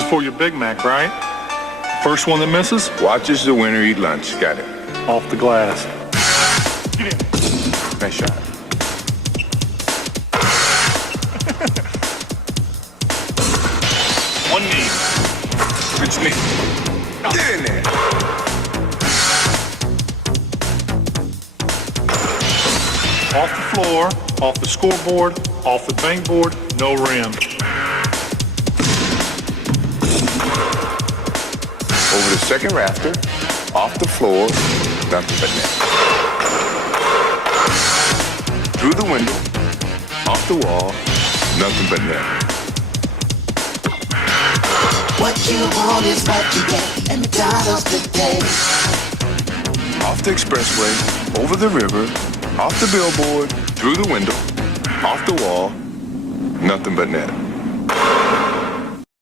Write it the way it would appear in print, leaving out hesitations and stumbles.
is for your Big Mac, right? First one that misses, Watches the winner eat lunch. Got it. off the glass. Get in. Nice shot. One knee. Rich knee. Get in there. Off the floor, off the scoreboard, off the bang board, no rim. Over the second rafter. Off the floor. Nothing but net. Through the window. Off the wall. Nothing but net. What you want is what you get, and McDonald's today. Off the expressway. Over the river. Off the billboard. Through the window. Off the wall. Nothing but net.